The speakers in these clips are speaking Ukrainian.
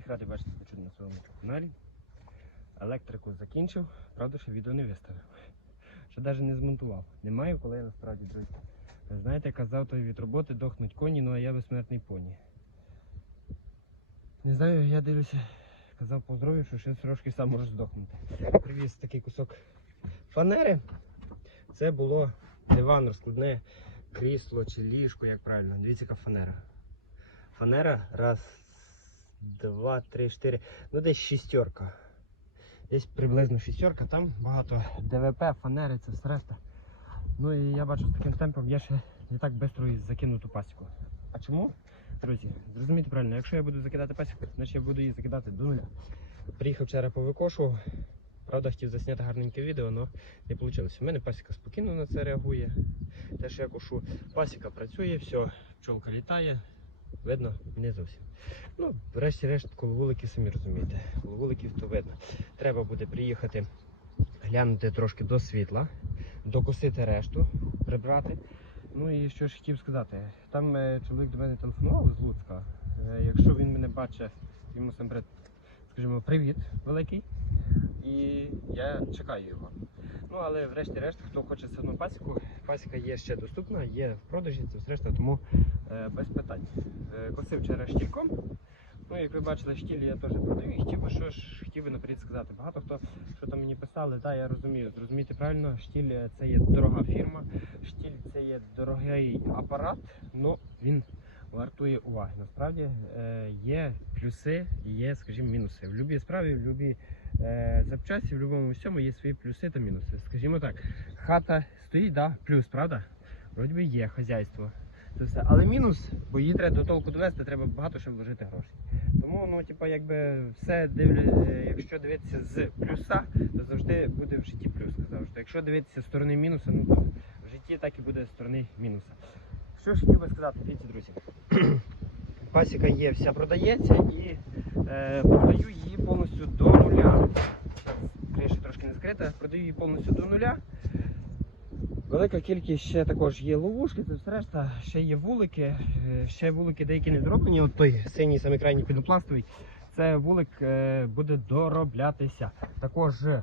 Всіх радий бачити чудо на своєму каналі. Електрику закінчив, правда, ще відео не виставив. Ще навіть не змонтував. Не маю, коли я насправді, друзі. Знаєте, казав той від роботи дохнуть коні, ну а я безсмертний поні. Не знаю, я дивлюся, казав по здоров'ю, що ще трошки сам можу здохнути. Привіз такий кусок фанери. Це було диван, розкладне крісло чи ліжко, як правильно. Дивіться, яка фанера. Фанера. Раз, два, три, чотири. Ну десь шістерка. Десь приблизно шістерка. Там багато ДВП, фанери, це все решта. Ну і я бачу з таким темпом я ще не так швидко закину ту пасіку. А чому? Друзі, зрозумійте правильно, якщо я буду закидати пасіку, значить я буду її закидати до нуля. Приїхав вчора повикошував. Правда, хотів засняти гарненьке відео, але не вийшло. У мене пасіка спокійно на це реагує. Те, що я кошу, пасіка працює, все, пчолка літає, видно, не зовсім. Ну, врешті-решт, коло вулики, самі розумієте, коло вуликів то видно. Треба буде приїхати, глянути трошки до світла, докосити решту, прибрати. Ну і що ж хотів сказати, там е, чоловік до мене телефонував з Луцька. Е, якщо він мене бачить, йому сам скажімо, привіт великий. І я чекаю його. Ну, але врешті-решт, хто хоче все одно пасіку, пасіка є ще доступна, є в продажі, це все решта, тому без питань. Е, косив вчора штільком. Ну, як ви бачили, штіль я теж продаю і хотів би, що ж хотів би наперед сказати. Багато хто що там мені писали, так, я розумію, зрозумійте правильно, штіль е, це є дорога фірма, штіль це є дорогий апарат, але він вартує уваги. Насправді е, є плюси є, скажімо, мінуси. В будь-якій справі, в будь-якій е, запчасті, в будь-якому всьому є свої плюси та мінуси. Скажімо так, хата стоїть, да, плюс, правда? Вроді би є хазяйство. Це все. Але мінус, бо її треба до толку довести, треба багато ще вложити грошей. Тому, ну, типу, якби все дивлю, е, якщо дивитися з плюса, то завжди буде в житті плюс. Казав, що якщо дивитися з сторони мінуса, ну то в житті так і буде з сторони мінуса. Що ж хотів би сказати, дивіться, друзі. Пасіка є, вся продається і е, продаю її повністю до нуля. Криша трошки не закрита, продаю її повністю до нуля. Велика кількість ще також є ловушки, це все решта, ще є вулики, е, ще вулики деякі не дороблені. От той синій самий крайній пінопластовий. Це вулик е, буде дороблятися. Також е,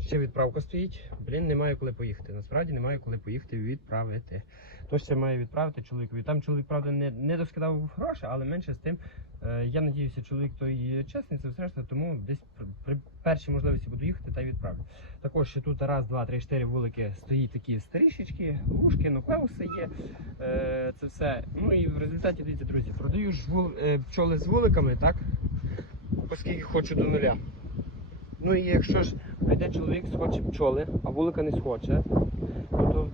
ще відправка стоїть. Блін, немає коли поїхати. Насправді немає коли поїхати відправити. Тож це має відправити чоловікові. Там чоловік, правда, не, не доскидав гроші, але менше з тим. Е, я надіюся, чоловік той чесний, це все решта, тому десь при, першій можливості буду їхати та відправлю. Також ще тут раз, два, три, чотири вулики стоїть такі старішечки, лужки, нуклеуси є. Е, це все. Ну і в результаті, дивіться, друзі, продаю ж вул, е, пчоли з вуликами, так? Оскільки хочу до нуля. Ну і якщо ж прийде чоловік, схоче пчоли, а вулика не схоче, ну, то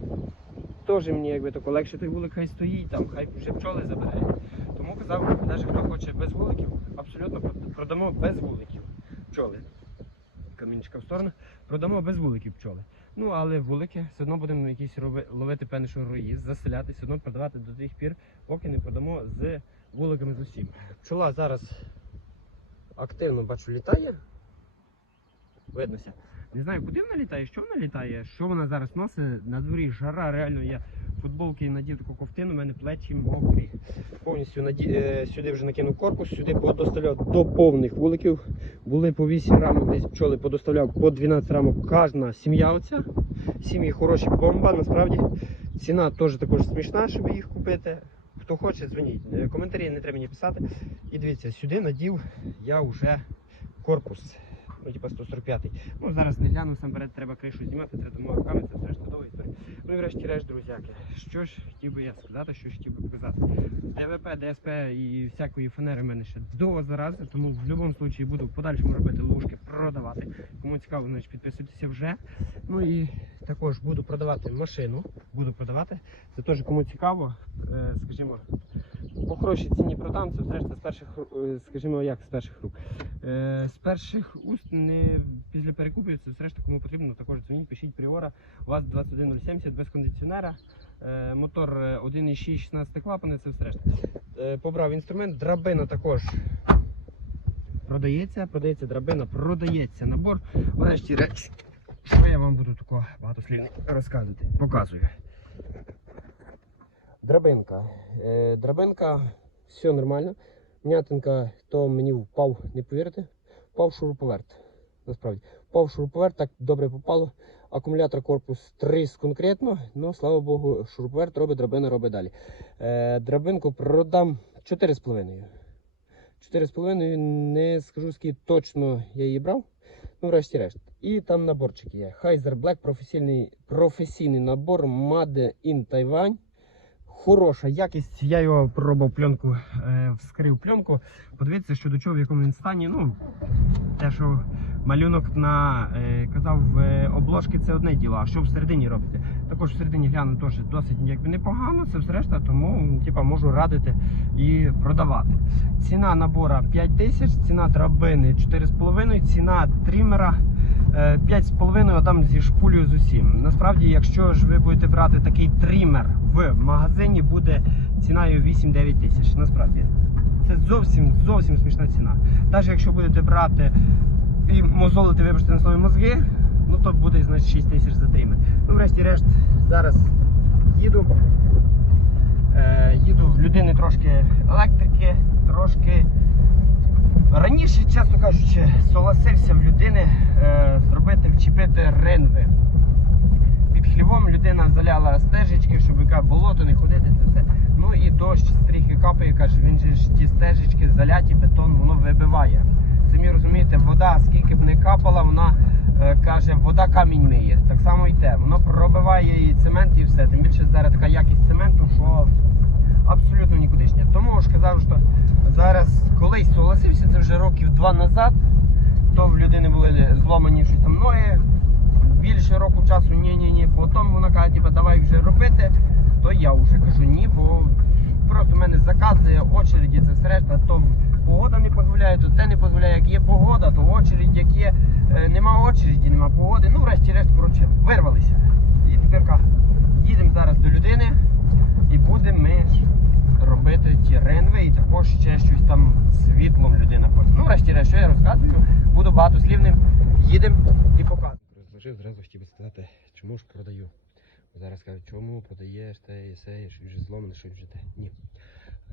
теж мені якби легше той вулик хай стоїть, там, хай вже пчоли забирають. Тому казав, навіть хто хоче без вуликів, абсолютно продамо без вуликів пчоли. Камінчика в сторону, продамо без вуликів пчоли. Ну, але вулики все одно будемо якісь роби, ловити певний шуруї, заселяти, все одно продавати до тих пір, поки не продамо з вуликами з усім. Пчола зараз активно бачу літає. Виднося. Не знаю, куди вона літає, що вона літає, що вона зараз носить. На дворі жара, реально я футболки надів таку ковтину, у мене плечі мокрі. Повністю наді... е, сюди вже накинув корпус, сюди подоставляв до повних вуликів. Були по 8 рамок, десь пчоли подоставляв по 12 рамок кожна сім'я оця. Сім'ї хороші бомба, насправді. Ціна теж також смішна, щоб їх купити. Хто хоче, дзвоніть. Е, Коментарі не треба мені писати. І дивіться, сюди надів я вже корпус. Ну, типа 145-й. Ну, зараз не гляну, сам перед треба кришу знімати, треба домовками, це все ж чудова історія. Ну і врешті-решт, друзяки, що ж хотів би я сказати, що ж хотів би показати. ДВП, ДСП і всякої фанери в мене ще до зарази, тому в будь-якому випадку буду в подальшому робити ложки, продавати. Кому цікаво, значить підписуйтеся вже. Ну і також буду продавати машину. Буду продавати. Це теж кому цікаво, е, скажімо, по хорошій ціні продам. Це решта з перших, е, скажімо, як з перших рук. Е, з перших уст не після перекупів, це решта, кому потрібно, також дзвоніть, пишіть. У вас 21070 без кондиціонера. Е, мотор е, 1,6 16 клапани, це все решта. Побрав інструмент, драбина також. Продається, продається драбина, продається набор. Врешті речі, що я вам буду такого багато слів розказувати. Показую. Драбинка. Е, драбинка, все нормально. м'ятинка, то мені впав, не повірите, впав шуруповерт. Насправді, впав шуруповерт, так добре попало. Акумулятор корпус тріс конкретно, ну слава Богу, шуруповерт робить, драбина робить далі. Е, драбинку продам 4,5. 4,5, не скажу скільки точно я її брав. Ну, врешті-решт. І там наборчик є. Heiser Black професійний, професійний набор Made in Taiwan. Хороша якість. Я його пробував пленку, е, вскрив пленку. Подивіться, що до чого, в якому він стані. Ну, те, що малюнок на е, казав е, обложці, це одне діло. А що всередині робити? Також всередині гляну теж досить якби непогано, це все решта, тому типа, можу радити і продавати. Ціна набора 5 тисяч, ціна драбини 4,5, ціна трімера е, 5,5, а там зі шпулею з усім. Насправді, якщо ж ви будете брати такий трімер в магазині, буде ціною 8-9 тисяч. Насправді. Це зовсім зовсім смішна ціна. Навіть якщо будете брати і мозолити, вибачте на слові мозги, ну то буде значить 6 тисяч за трімер. Ну, врешті-решт, зараз їду. Е, їду в людини трошки електрики, трошки. Раніше, чесно кажучи, согласився в людини е, зробити, вчепити ринви. Під хлівом людина заляла стежечки, щоб яка болото не ходити, це все. Ну і дощ стріхи капає, каже, він же ж ті стежечки заляті, бетон воно вибиває. Самі розумієте, вода, скільки б не капала, вона е, каже, вода камінь миє. Так само те. Воно пробиває і цемент, і все. Тим більше зараз така якість цементу, що абсолютно нікудишня. Тому ж казав, що зараз колись согласився, це вже років два назад, то в людини були зломані щось там ноги. Більше року часу ні-ні-ні. Потім вона каже, типу, давай вже робити, то я вже кажу ні, бо просто в мене закази, очереді, це все то погода не дозволяє, то те не дозволяє, як є погода, то очередь, як є, е, нема очереді, нема погоди. Ну, врешті-решт, коротше, вирвалися. І тепер їдемо зараз до людини і будемо ми робити ті ренви, і також ще щось там світлом людина хоче. Ну, врешті-решт, що я розказую, буду багатослівним, їдемо і показую. Розложив, зразу хотів би сказати, чому ж продаю. Зараз кажуть, чому продаєш те і все, що вже зломане, що вже те. Ні.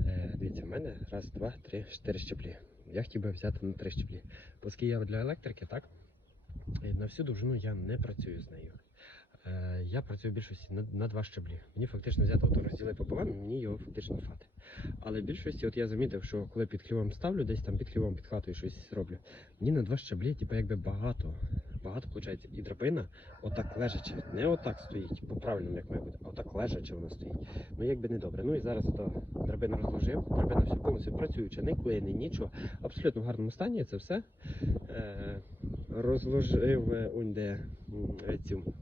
Е, дивіться, в мене раз, два, три, чотири щеплі. Я хотів би взяти на три щеплі. Оскільки я для електрики, так? е, На всю довжину я не працюю з нею. Е, я працюю в більшості на, на два щеблі. Мені фактично взяти от розділи пополам, мені його фактично фати. Але в більшості, от я замітив, що коли під хлівом ставлю, десь там під хлівом під хатою щось роблю, мені на два щеблі, типу, якби багато. Багато виходить. І драбина отак лежачи. Не отак стоїть, по правильному, як має бути, а отак лежачи вона стоїть. Ну якби не добре. Ну і зараз ото драбину розложив, драбина все повністю працююча, не клини, нічого. Абсолютно в гарному стані це все. Е, розложив е, он де е, цю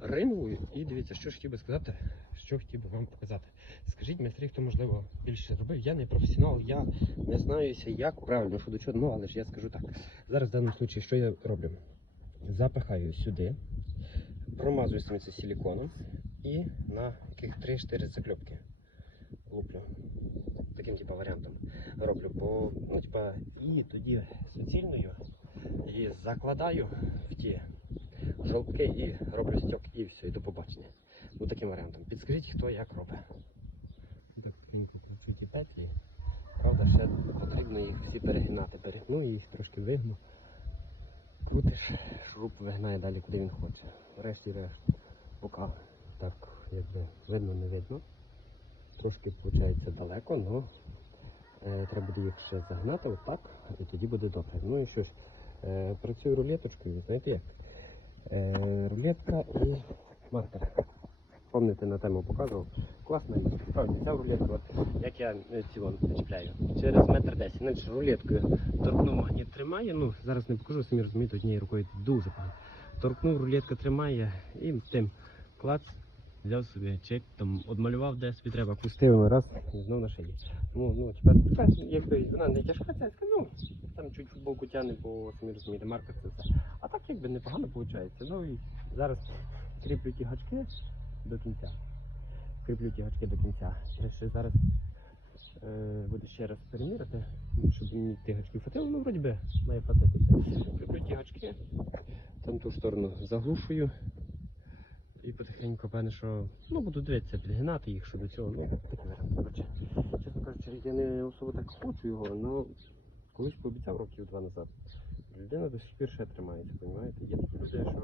ринву. І дивіться, що хотів би сказати, що хотів би вам показати. Скажіть майстри, хто можливо більше робив. Я не професіонал, я не знаюся, як правильно, що до чого, ну але ж я скажу так. Зараз в даному випадку, що я роблю? Запихаю сюди, промазую саме це силіконом і на яких 3-4 закльопки луплю. Таким типу варіантом роблю. Бо, ну, типа, і тоді суцільною і закладаю в ті жолобки і роблю стьок і все, і до побачення. Ну таким варіантом. Підскажіть, хто як робить. Так, працюють петлі. Правда, ще потрібно їх всі перегинати. Перегну їх трошки вигну. Крутиш, шуруп вигнає далі, куди він хоче. Врешті-решт, поки так якби видно, не видно. Трошки виходить далеко, але е, треба буде їх ще загнати отак, і тоді буде добре. Ну і що ж, е, працюю рулеточкою, знаєте як? Е, рулетка і маркер. Пам'ятаєте, на тему показував. Класна річ. Справді ця рулетка, от, як я е, цілон чіпляю, через метр десять. Значить рулеткою торкнув магніт тримає. Ну, зараз не покажу, самі розумієте, однією рукою дуже погано. Торкнув, рулетка тримає і тим клац. Взяв собі чек, там одмалював, де собі треба, пустив раз і знов на шиї. Ну, ну, тепер, якби вона не тяжка цяцька, ну там чуть футболку тягне, бо самі розумієте, маркер це все. А так якби непогано виходить. Ну і зараз кріплю ті гачки до кінця. Кріплю ті гачки до кінця. Я ще зараз е, буду ще раз переміряти, щоб мені ті гачки хватило. Ну, вроді би, має хватитися. Кріплю ті гачки, там ту сторону заглушую І потихеньку, певне, що ну, буду дивитися, підгинати їх щодо цього. Ну, варіант. Чесно кажучи, я не особо так хочу його, але колись пообіцяв років два назад. Людина до сих пір ще тримається, розумієте? Є такі люди, що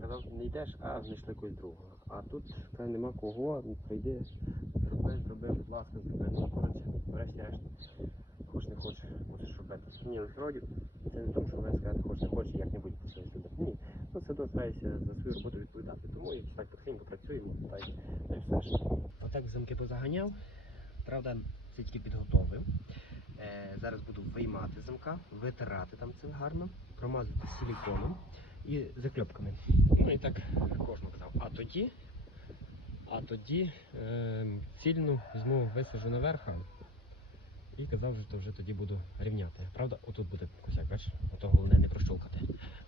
казав, не йдеш, а знайшли когось другого. А тут каже, нема кого, прийди, зроби, зроби, будь ласка, зроби. Ну, коротше, врешті-решт, хоч не хочеш, мусиш робити. Ні, насправді, це не тому, що ви сказати, хоч не хочеш, як-небудь по своїй зробити. Ні, ну це стараюся за свою роботу відповідати. Тому якось так потихеньку працюємо, та та й все ж. Отак замки позаганяв. Правда, це тільки підготовив. Е, зараз буду виймати замка, витирати там це гарно, промазати силіконом і закльопками. Ну і так кожного казав. А тоді, а тоді е, цільну візьму, висажу наверх і казав, що вже тоді буду рівняти. Правда, отут буде косяк, бачиш? Ото головне не прощолкати.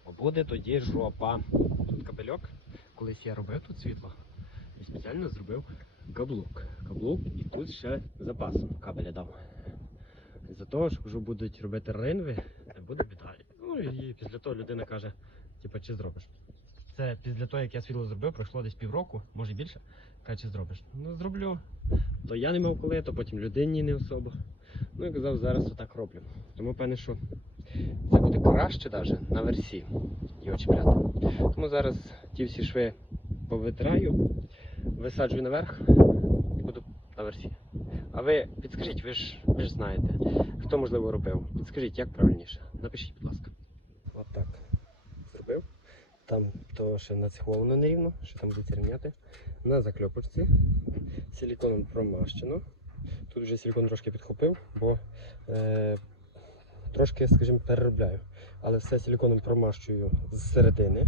Бо буде тоді жопа. Тут кабельок. Колись я робив тут світло і спеціально зробив каблук. Каблук і тут ще запасом кабеля дав. За того, що вже будуть робити ринви, не буде біда. Ну і після того людина каже, типу, чи зробиш. Це після того, як я світло зробив, пройшло десь півроку, може більше. Каже, чи зробиш. Ну зроблю. То я не мав коли, то потім людині не особо. Ну і казав, зараз отак роблю. Тому певне, що це буде краще навіть на версі його чіпляти. Тому зараз ті всі шви повитираю, висаджую наверх і буду на версі. А ви підскажіть, ви ж ви ж знаєте, хто можливо робив. Підскажіть, як правильніше. Напишіть, будь ласка. От так. Зробив. Там то ще нацеховано нерівно, що там будеться рівняти. На закльопочці. Силіконом промащено. Тут вже силікон трошки підхопив, бо е, трошки, скажімо, переробляю. Але все силіконом промащую з середини.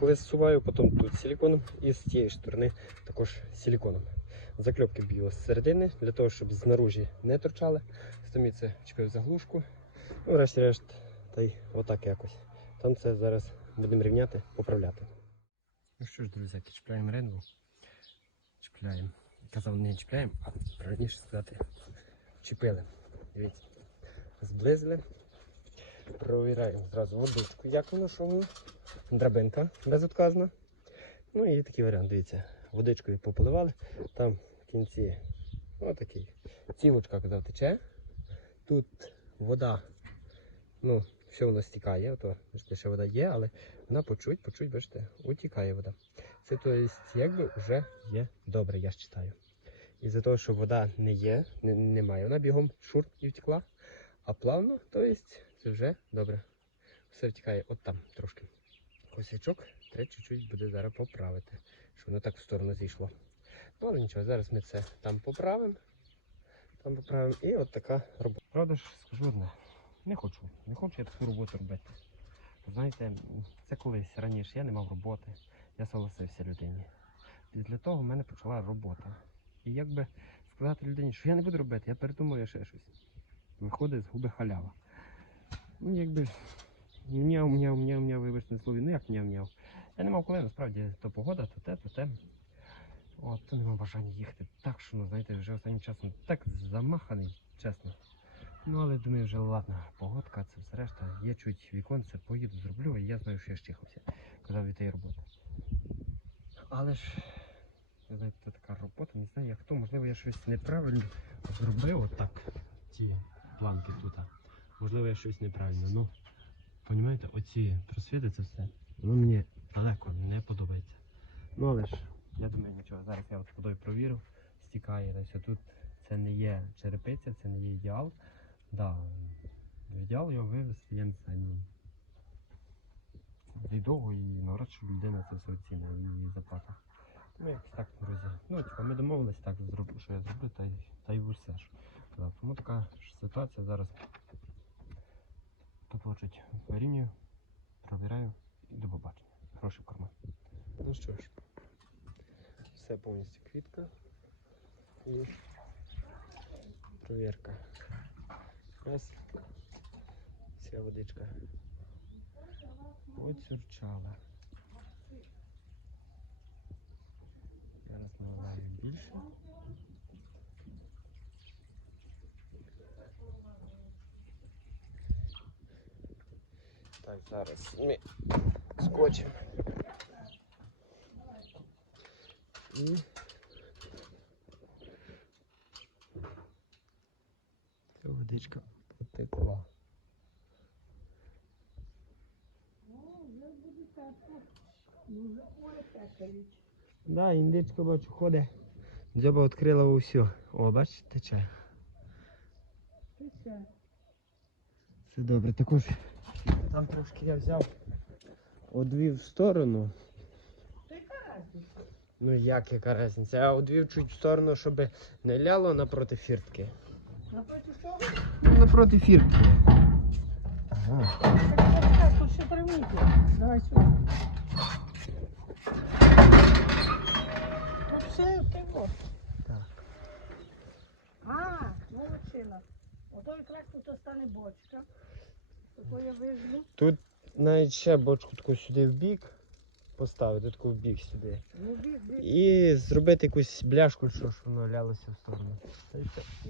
Коли зсуваю, потім тут силіконом і з тієї сторони також силіконом. Закльопки б'ю з середини, для того, щоб знаружі не торчали. Самі це чіпив заглушку. Ну, врешті-решт, та й отак якось. Там це зараз будемо рівняти, поправляти. Ну що ж, друзі, чіпляємо ринву. Чіпляємо. Казав, не чіпляємо, а правильніше сказати, чіпили. Дивіться. Зблизили. Провіряємо зразу водичку, як воно, що. Драбинка безотказна. Ну і такий варіант, дивіться. Водичкою пополивали. Там кінці отакий. Цівочка, казав, тече. Тут вода, ну, все воно стікає, бачите, ще вода є, але вона по чуть, по чуть, бачите, утікає вода. Це то есть, якби вже є добре, я ж читаю. І за того, що вода не є, не, немає, вона бігом шур і втекла, а плавно, то есть, це вже добре. Все втікає от там трошки. Косячок треба чуть-чуть буде зараз поправити, щоб воно так в сторону зійшло. Ну, але нічого, зараз ми це там поправимо. Там поправимо і от така робота. Правда ж, скажу одне, не хочу. Не хочу я таку роботу робити. Знаєте, це колись раніше я не мав роботи, я согласився людині. Після того в мене почала робота. І якби сказати людині, що я не буду робити, я передумаю ще щось. Виходить з губи халява. Ну, якби мняв, вибачте на слові, ну як мняв. Я не мав коли, насправді, то погода, то те, то те. От, то не бажання їхати. Так що, ну, знаєте, вже останнім часом так замаханий, чесно. Ну, але думаю, вже ладно, погодка, це все решта. Є чуть віконце, поїду, зроблю, і я знаю, що я щихався, казав від тієї роботи. Але ж, знаєте, така робота, не знаю, як то, можливо, я щось неправильно зробив, отак, ці планки тут. Можливо, я щось неправильно. Ну, Понімаєте, оці просвіти це все, воно мені далеко не подобається. Ну але ж, я думаю, нічого, зараз я от водою провірив, стікає, тобто тут це не є черепиця, це не є ідеал. Да, ідеал його вивести, я не знаю, відомо і навряд чи людина це все оцінить і заплатить. Ну, якось так, друзі. Ну, типу, ми домовились так, що я зроблю, та й, та й все ж. Да, Тому така ситуація зараз. Поточить варінню, пробираю і до побачення. Гроші в карман. Ну що ж, все повністю квітка і провірка. Раз. Вся водичка оцюрчала. Зараз наливаю більше. Так, зараз ми скотчем. І... Ця водичка потекла. Да, індичка бачу ходить. Дзьоба відкрила усю. О, бачите, тече. Це добре. Також там трошки я взяв, одвів в сторону. Ну як яка різниця? Я одвів чуть в сторону, щоб не ляло напроти фіртки. Напроти чого? Ну, напроти фіртки. Ага. Так, тут ще травники. Давай сюди. Ну все, ти вот. Так. А, молодчина. Ото якраз тут стане бочка. Тако я вижду. Тут навіть ще бочку таку сюди в бік поставити, таку в бік сюди. Ну. І зробити якусь бляшку, що ж воно лялося в сторону.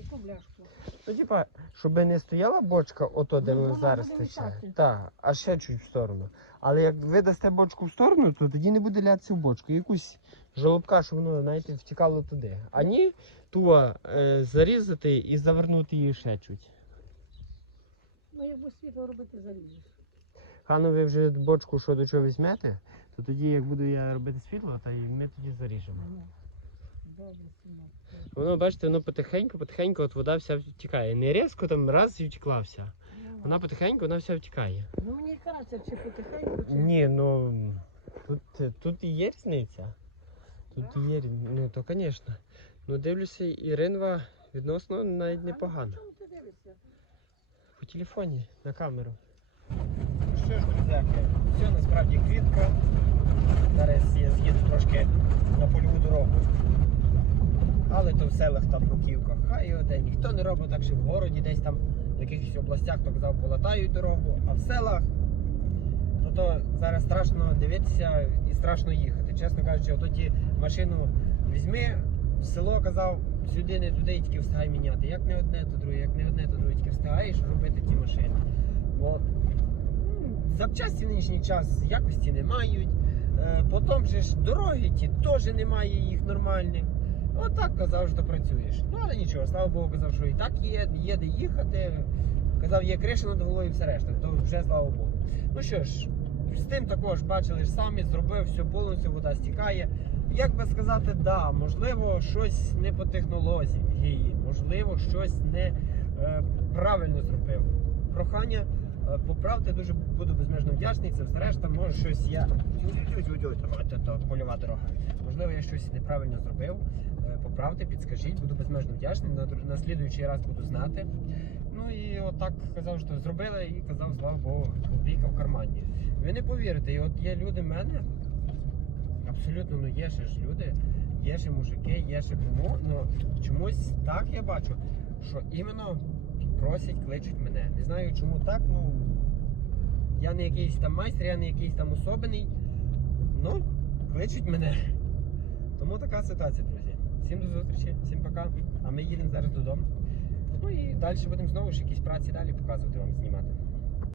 Яку бляшку? Ну, типа, щоб не стояла бочка, ото де Ну, вона зараз буде тече. літати. Так, а ще чуть в сторону. Але як ви дасте бочку в сторону, то тоді не буде лятися в бочку. Якусь жолобка, щоб воно, знаєте, втікало туди. А ні, тува е, зарізати і завернути її ще чуть. Ну, якби світло робити, заріжеш. Хану ви вже бочку що до чого візьмете, то тоді, як буду я робити світло, то і ми тоді заріжемо. Ну. Воно, бачите, воно потихеньку, потихеньку, от вода вся втікає. Не різко там раз і втекла вся. Ну, Вона потихеньку, вона вся втікає. Ну, мені кажеться, чи потихеньку, чи... Ні, ну тут, тут і є різниця. Тут і є різниця. Ну то звісно. Ну дивлюся, і ринва відносно навіть непогано. А на чому ти дивишся? По телефоні на камеру. Друзяки, все насправді квітка. Зараз я з'їду трошки на польову дорогу. Але то в селах там Буківка, хай його де. Ніхто не робить так, що в городі десь там в якихось областях, то казав, полатають дорогу, а в селах то, то зараз страшно дивитися і страшно їхати. Чесно кажучи, ото ті машину візьми, в село казав, сюди не туди і тільки встигай міняти. Як не одне, то друге, як не одне, то друге, тільки встигаєш робити ті машини. Бо запчасті в нинішній час якості не мають. Е, Потім же ж дороги ті теж немає їх нормальних. Отак казав, що працюєш. Ну але нічого, слава Богу, казав, що і так є, є де їхати. Казав, є криша над головою і все решта, то вже слава Богу. Ну що ж, з тим також бачили ж самі, зробив все повністю, вода стікає. Як би сказати, да, можливо, щось не по технології, можливо, щось не е, правильно зробив. Прохання поправте, дуже буду безмежно вдячний. Це все решта, може щось я. Польова дорога. Можливо, я щось неправильно зробив. Е, Поправте, підскажіть, буду безмежно вдячний. На, слідуючий раз буду знати. Ну і отак казав, що зробили, і казав, слава Богу, копійка в кармані. Ви не повірите, і от є люди в мене. Абсолютно, ну є ще ж люди, є ще мужики, є ще кому. Ну чомусь так я бачу, що іменно просять, кличуть мене. Не знаю чому так, ну я не якийсь там майстер, я не якийсь там особений. Ну, кличуть мене. Тому така ситуація, друзі. Всім до зустрічі, всім пока. А ми їдемо зараз додому. Ну і далі будемо знову ж якісь праці далі показувати вам знімати.